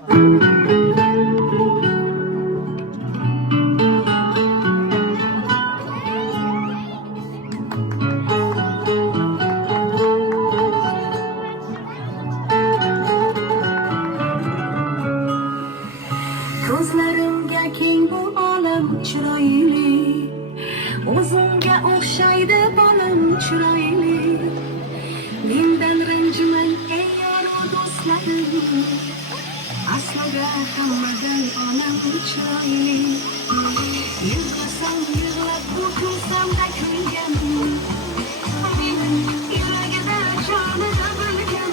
Ko'zlarimga keng bu olam chiroyli, o'zimga o'xshaydi bolam chiroyli. Mendan ranjimang ey yor do'stlarim, aslida hammadan onam chiroyli. Yig'lasam yig'lab, kulsam-da kulgan, mening yuragida jonida bilgan.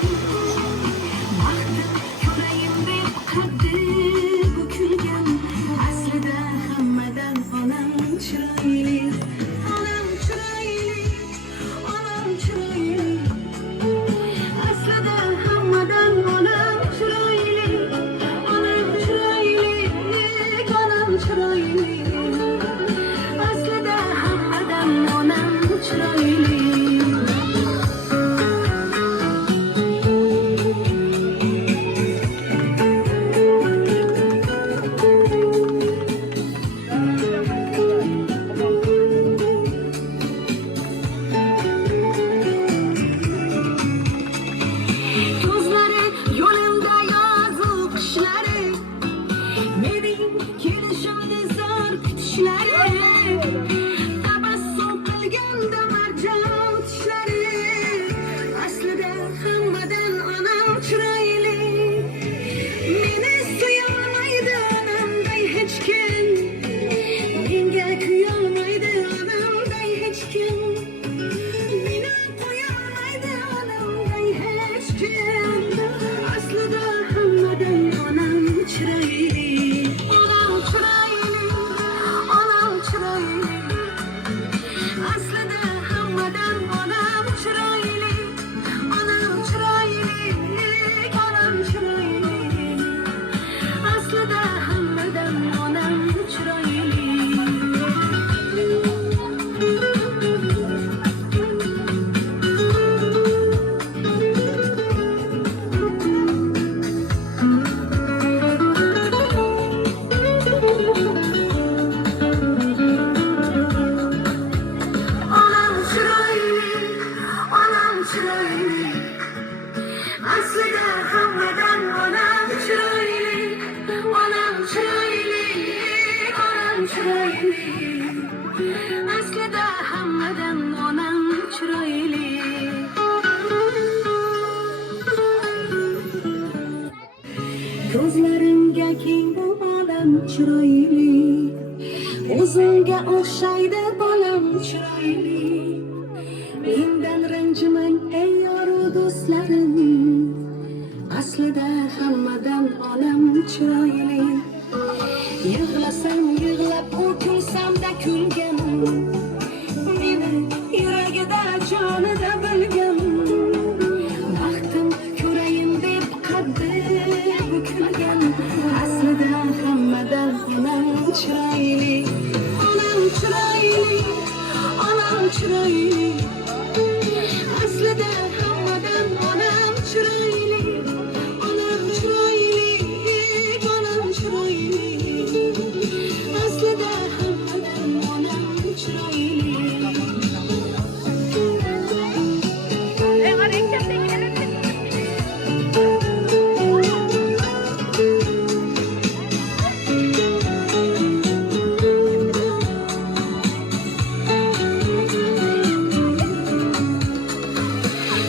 Baxtim ko'rayin deb qaddi bukilgan, aslida hammadan onam chiroyli. Onam chiroyli, onam chiroyli, aslida hammadan onam chiroyli. Onam chiroyli, onam chiroyli, aslida hammadan onam chiroyli. Ko'zlari yo'limda yozuq qishlari, mening kelishimni zor kutishlari. Tabassum qilganda marjon tishlari, aslida hammadan onam chiroyli. Meni suyolmaydi onamday hech kim, menga kuyolmaydi onamday hech kim. Meni qo'yolmaydi onamday hech kim, aslida hammadan onam chiroyli. Onam chiroyli, onam chiroyli, aslida hammadan onam chiroyli. Onam chiroyli, onam chiroyli, aslida hammadan onam chiroyli. Onam chiroyli, onam chiroyli, aslida hammadan onam chiroyli. Onam chiroyli, onam chiroyli, aslida hammadan onam chiroyli. Ko'zlarimga keng bu olam chiroyli, o'zimga o'xshaydi bolam chiroyli. Mendan ranjimang ey yor do'stlarim, aslida hammadan onam chiroyli. Yig'lasam yig'lab, kulsam-da kulgan, meni yuragida jonida bilgan. Baxtim ko'rayin deb qaddi bukilgan, aslida hammadan onam chiroyli. Onam chiroyli, onam chiroyli, aslida hammadan onam chiroyli. Onam chiroyli, onam chiroyli, aslida hammadan onam chiroyli.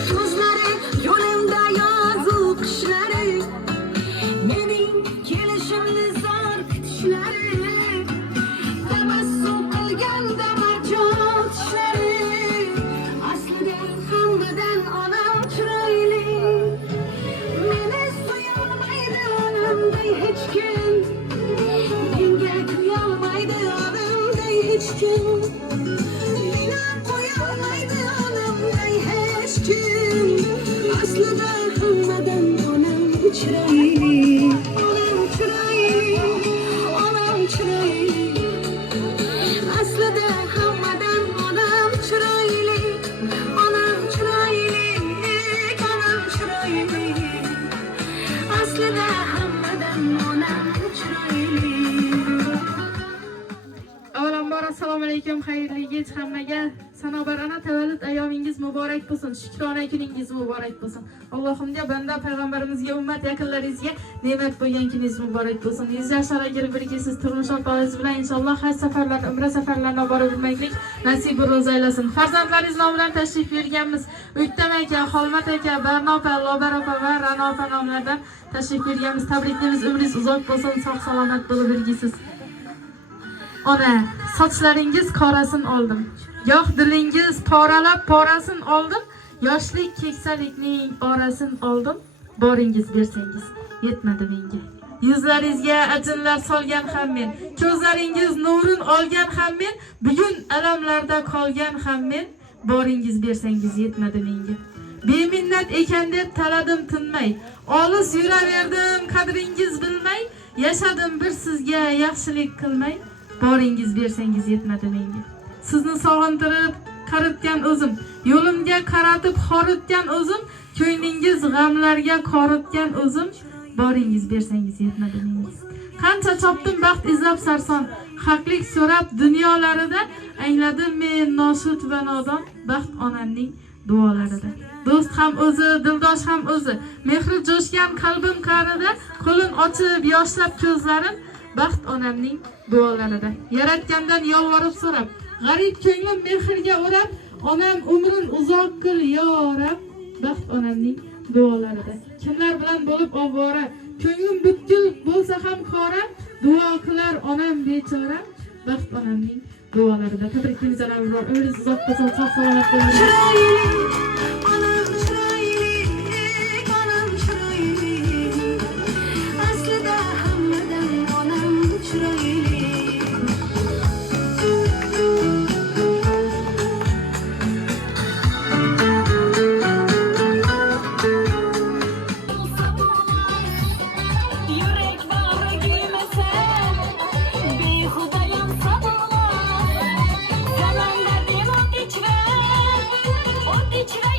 Ko'zlari yo'limda yozuq qishlari, mening kelishimni zor kutishlari. Tabassum qilganda marjon tishlari, aslida hammadan onam chiroyli. Meni suyolmaydi onamday hech kim, menga kuyolmaydi onamday hech kim. Meni qo'yolmaydi onamday hech kim, aslida hammadan onam chiroyli. Onam chiroyli, onam chiroyli, aslida hammadan onam chiroyli. Onam chiroyli, onam chiroyli, aslida hammadan mahkam xayrliga hammaga sanobar ana tavallud ayyomingiz muborak bo'lsin. Shukrona kuningiz muborak bo'lsin. Allohimga banda payg'ambarimizga ummat yaqinlaringizga ne'mat bo'lgan kuningiz muborak bo'lsin. 100 yoshlarga kirib birgisiz turmush o'rtog'ingiz bilan inshaalloh haj safarlar, umra safarlarga borib yurmaklik nasib ro'za aylasin. Farzandlaringiz nomidan tashrif buyurganmiz. O'ktam aka, Xolmat aka, Barno opa, Lobar opa va Ra'no opa nomlaridan tashrif buyurganmiz. Tabriklaymiz, umringiz uzoq bo'lsin, sog' salomat bo'lib yurgisiz. Ona, sochlaringiz qorasin oldim. Yo'q dilingiz poralab porasin oldim. Yoshlik keksalikning orasin oldim. Boringiz bersangiz yetmadi menga. Yuzlaringizga ajinlar solgan ham men, ko'zlaringiz nurin olgan ham men, bugun alamlarda qolgan ham men. Boringiz bersangiz yetmadi menga. Beminnat ekan deb taladim tinmay, olis yuraverdim qadringiz bilmay, yashadim bir sizga yaxshilik qilmay. Boringiz bersangiz yetmadi menga. Sizni sog'intirib qaritgan o'zim, yo'limga qaratib xoritgan o'zim, ko'nglingiz g'amlarga qoritgan o'zim. Boringiz bersangiz yetmadi menga. Qancha chopdim baxt izlab sarson, haqlik so'rab dunyolarida, angladim men noshud va nodon, baxt onamning duolarida. Do'st ham o'zi, dildosh ham o'zi, mehri jo'shgan qalbim qa'rida, qo'lin ochib yoshlab ko'zlarim, baxt onamning duolarida. Yaratgandan yolvorib so'rab, g'arib ko'nglim mehrga o'rab, onam umrin uzoq qil yo Rab, baxt onamning duolarida. Kimlar bilan bo'lib ovora, ko'nglim butkul bo'lsa ham qora, duo qilar onam bechora, baxt onamning duolarida. Tabriklaymiz Alloh, umringiz uzoq bo'lsin, sog' salomat bo'ling. İçine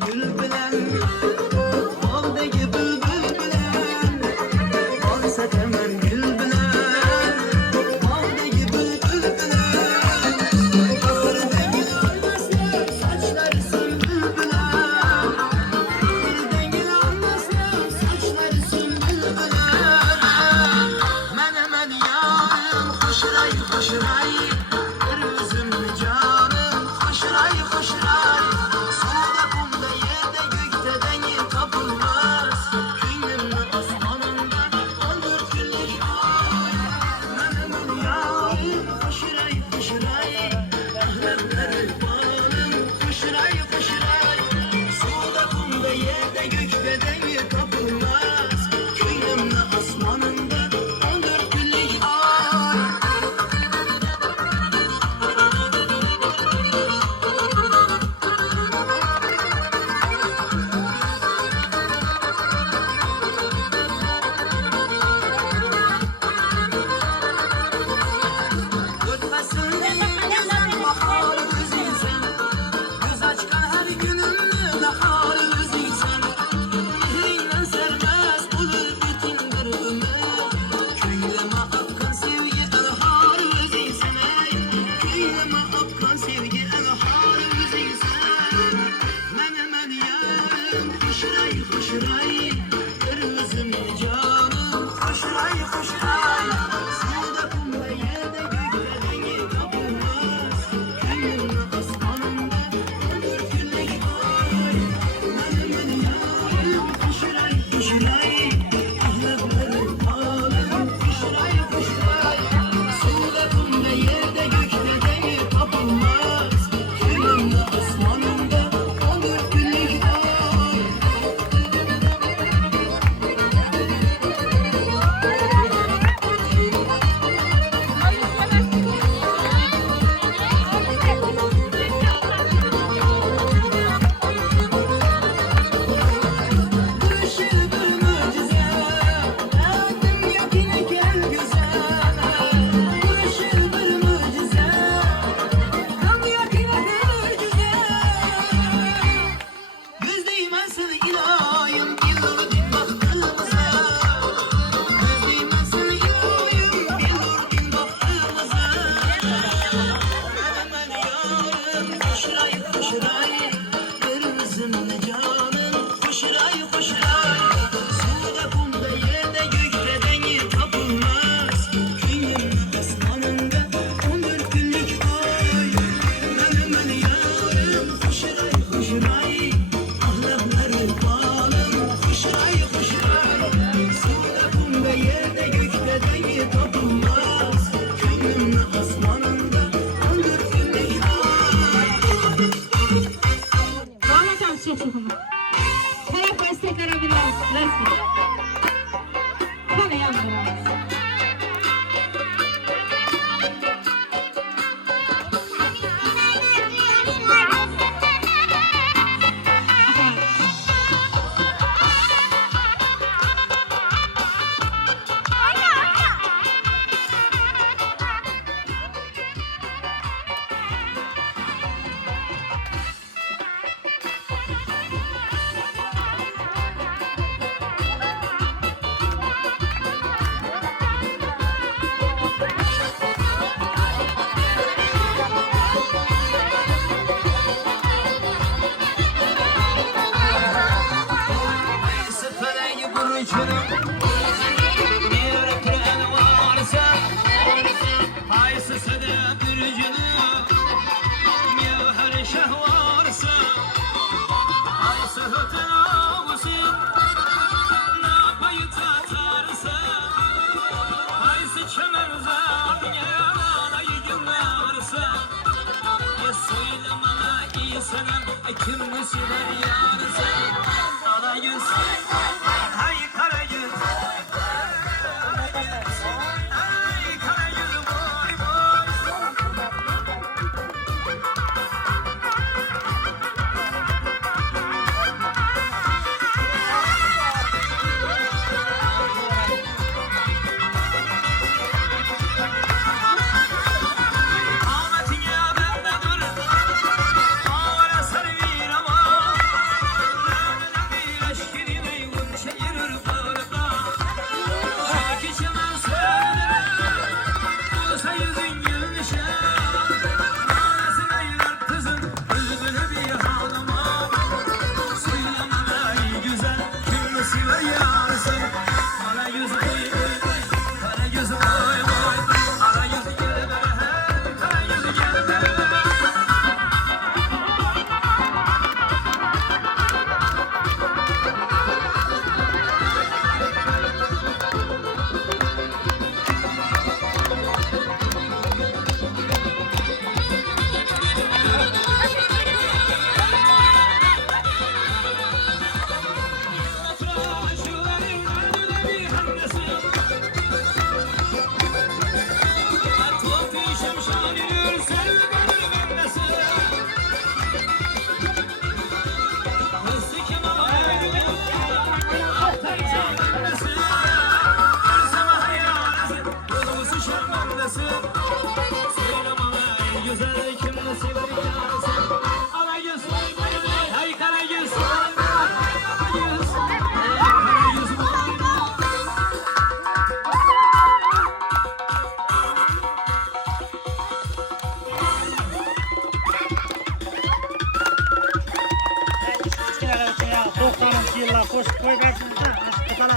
gül bilen Baldagi bülbül bilen Bal setemem gül bilen Baldagi bülbül bilen Ördegi almasın saçları sümbül bilen Ördegi almasın saçları sümbül bilen Menemen yarım hoşray hoşray Kırmızımlı canım hoşray hoşray Suda kumda yerde gökte denge tapılmaz Kıyımlı osmanında olur güllük ay Menemen yarım hoşray hoşray Ahmetleri balım hoşray hoşray Suda kumda yerde gökte denge tapılmaz Kıyımlı osmanında olur güllük ay Ötmesin elimizden bahar özüysen Göz açkan her günümde bahar özüysen Mihriyle sermez olur bütün gırgımı Köyleme akkan sevgi elhar özüysen Köyleme akkan sevgi elhar özüysen Menemen yarım hoşray hoşray Kırmızımlı canım hoşray hoşray Suda kumda yerde gökte denge tapılmaz Kıyımlı osmanında olur güllük ay Menemen yarım hoşray hoşray Ahmetleri balım hoşray hoşray Suda kumda yerde gökte denge tapılmaz Kıyımlı osmanında olur güllük ay Gülüşü bir mucize, adım yakine gel güzel. Gülüşü bir mucize, adım yakine gel güzel. Göz değmesin ilayim, bilurdin bahtımıza. Göz değmesin ilayim, bilurdin bahtımıza. Menemen yarım, hoşray hoşray, kırmızımlı canım, hoşray hoşray. Suda kumda yerde gökte denge tapılmaz, kıyımlı osmanında olur güllük ay. Menemen yarım, hoşray hoşray, ahlakları balım, hoşray hoşray. Suda kumda yerde gökte denge tapılmaz, kıyımlı osmanında olur güllük ay. Bağlatam çok. Taraf destekleri biraz. Let's go. Konu yandırıyoruz. Sefereyi burcunum Bir kıran varsa Haysı sede bürcünüm Mevher şeh varsa Haysı hütün ağusın Napayı tatarsa Haysı çemerzan Yalanayı günlerse Ya söyle bana iyi senem Kim nesiler yarısa Ana yüz Hay kara yüz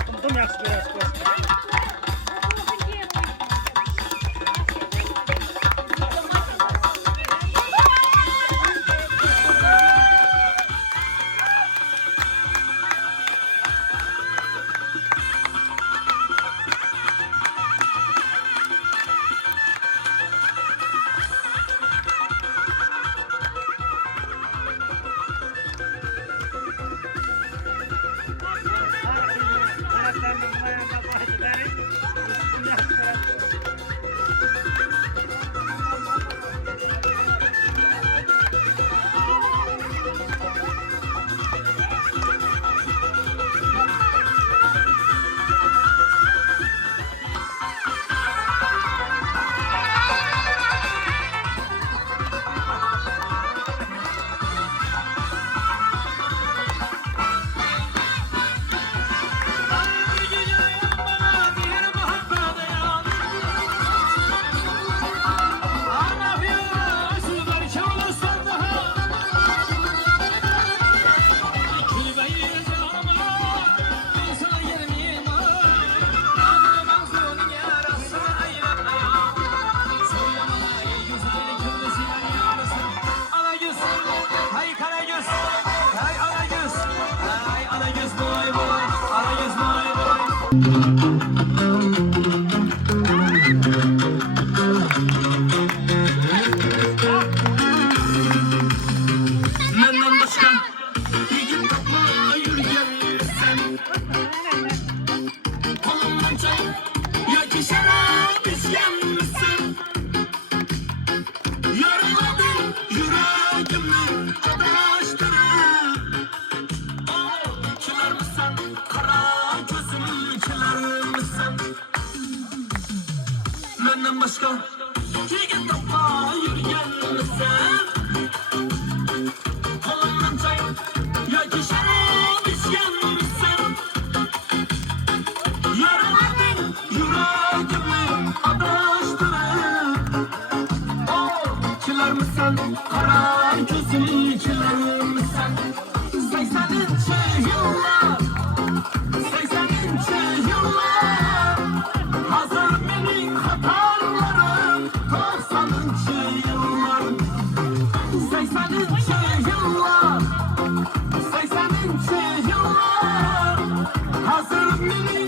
Unuttum yaxshi ko'rasiz. Menden başka yigit tapma yürüyensen kolumdan çay yoki şarap içgensen yaraladın yüreğimi adaştırıp Kiler misin kara gözüm kiler misin Menden başka yigit tapma yürüyensen kolumdan çay yoki şarap içgensen yaraladın yüreğimi adaştırıp Kiler misin kara gözüm kiler misin 80'inci yıllar 80'inci yıllar hazır benim hatalarım 90'inci yıllar 80'inci yıllar 80'inci yıllar hazır benim